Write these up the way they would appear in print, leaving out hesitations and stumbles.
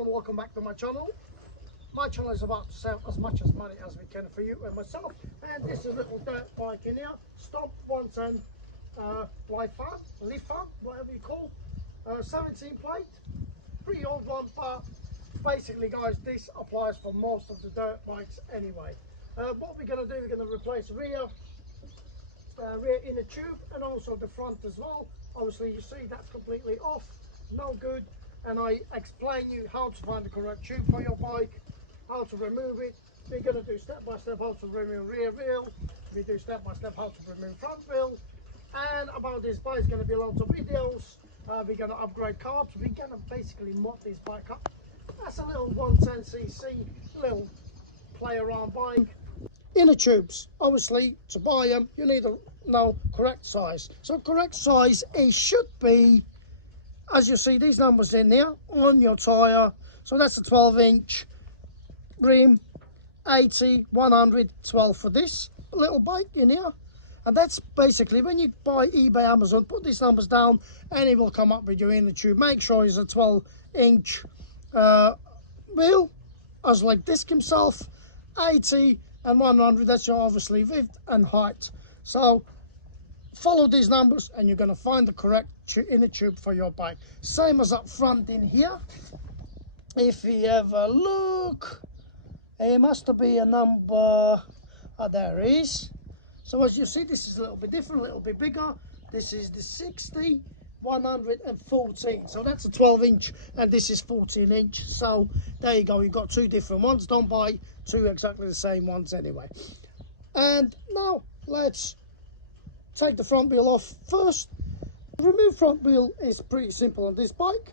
and welcome back to my channel. My channel is about to save as much as money as we can for you and myself, and this is a little dirt bike in here, Stomp 110 Lifa, whatever you call, 17 plate, pretty old one, but basically guys, this applies for most of the dirt bikes anyway. What we're going to do, we're going to replace rear inner tube and also the front as well. Obviously you see that's completely off, no good, and I explain you how to find the correct tube for your bike, how to remove it. We're going to do step by step how to remove rear wheel, we do step by step how to remove front wheel, and about this bike is going to be lots of videos. We're going to upgrade carbs, we're going to basically mod this bike up. That's a little 110cc little play around bike. Inner tubes, obviously to buy them you need to know correct size. So correct size, it should be, as you see these numbers in there on your tyre. So that's a 12-inch rim, 80, 100, 12 for this little bike in here. And that's basically when you buy eBay, Amazon, put these numbers down and it will come up with your inner tube. Make sure it's a 12-inch wheel, as like disc himself, 80 and 100, that's your obviously width and height. So follow these numbers and you're going to find the correct inner tube for your bike. Same as up front in here. If you have a look, it must be a number, there it is. So as you see, this is a little bit different, a little bit bigger. This is the 60, 114, so that's a 12-inch and this is 14-inch. So there you go, you've got two different ones. Don't buy two exactly the same ones anyway. And now let's take the front wheel off first. Remove front wheel is pretty simple on this bike.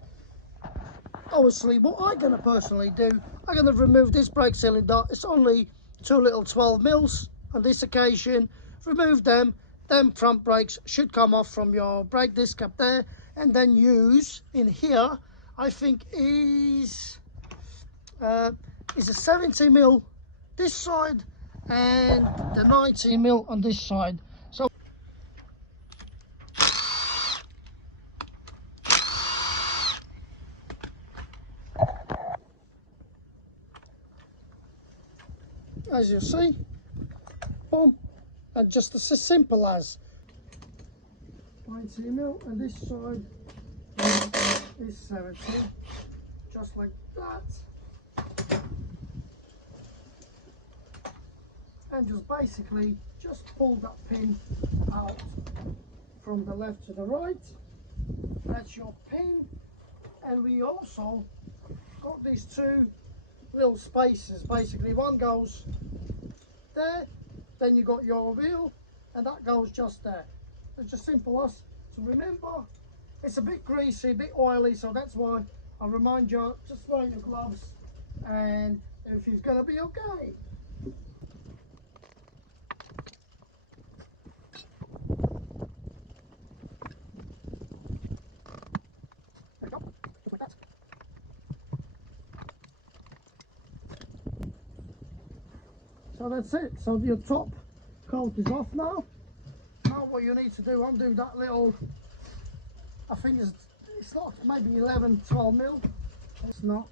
Obviously what I'm going to personally do, I'm going to remove this brake cylinder. It's only two little 12 mils on this occasion. Remove them. Them front brakes should come off from your brake disc up there, and then use in here, I think is a 70 mil this side and the 90 mil on this side. So as you see, boom, and just as simple as 90 mil, and this side is 70, just like that. And just basically just pull that pin out from the left to the right. That's your pin. And we also got these two little spaces. Basically one goes there, then you got your wheel, and that goes just there. It's just simple as to remember. It's a bit greasy, a bit oily, so that's why I remind you, just wear your gloves and everything's gonna be okay. There you go, just like that. So that's it. So your top coat is off now. Now what you need to do, undo that little, I think it's not, maybe 11, 12 mil. It's not.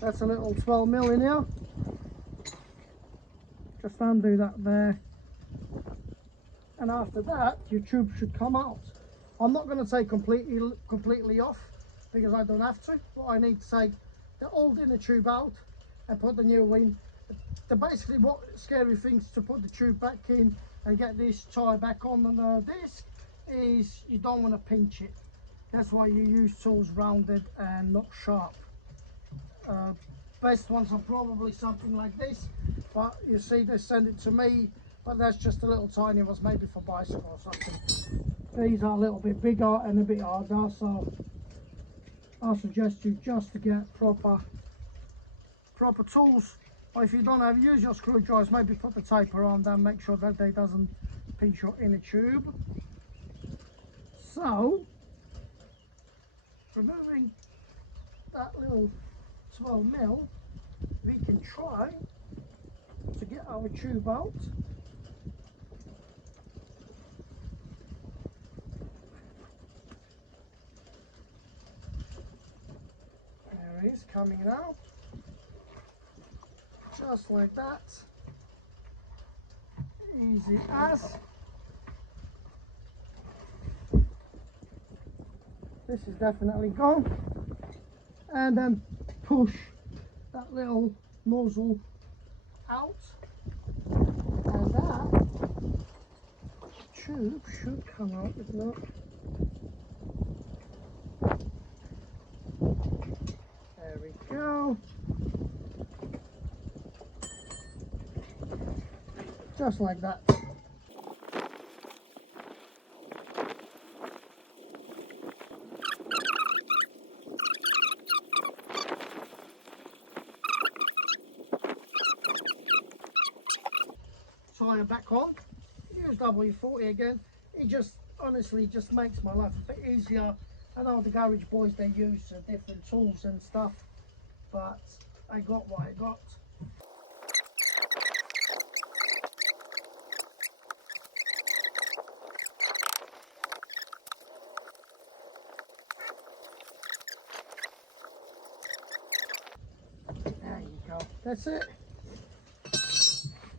That's a little 12 mil in here. Just undo that there. And after that, your tube should come out. I'm not going to take completely off because I don't have to. But I need to take the old inner tube out and put the new in. Basically what scary things to put the tube back in and get this tie back on the disc is you don't want to pinch it. That's why you use tools rounded and not sharp. Best ones are probably something like this, but you see they send it to me, but that's just a little tiny ones, maybe for bicycle or something. These are a little bit bigger and a bit harder, so I suggest you just to get proper tools. Or if you don't have, use your screwdrivers, maybe put the tape around them, make sure that they doesn't pinch your inner tube. So, removing that little 12 mil, we can try to get our tube out. There There it is, coming out. Just like that. Easy as. This is definitely gone. And then push that little nozzle out. And that tube should come out, if not. There we go. Just like that. Tire back on. Use W40 again. It just honestly just makes my life a bit easier. I know the garage boys, they use different tools and stuff, but I got what I got. There you go. That's it.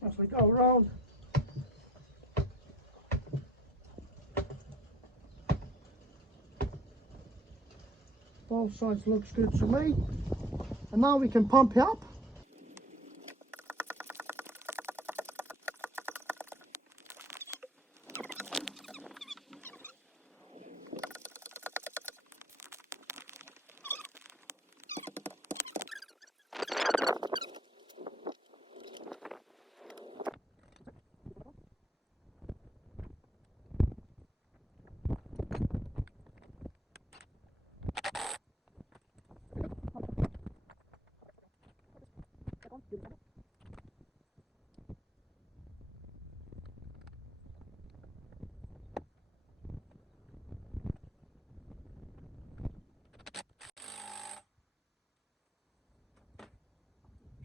As we go around. Both sides looks good to me. And now we can pump it up.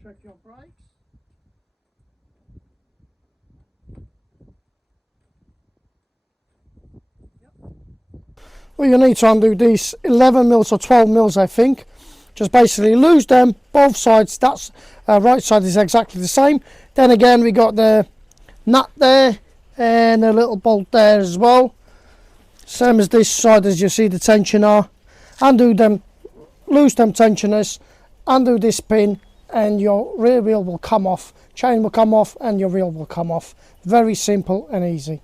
Check your brakes. Well, you need to undo these 11 mils or 12 mils, I think. Just basically lose them, both sides. That's right side is exactly the same. Then again, we got the nut there and a little bolt there as well. Same as this side, as you see the tensioner. Undo them, lose them tensioners, undo this pin, and your rear wheel will come off. Chain will come off and your wheel will come off. Very simple and easy.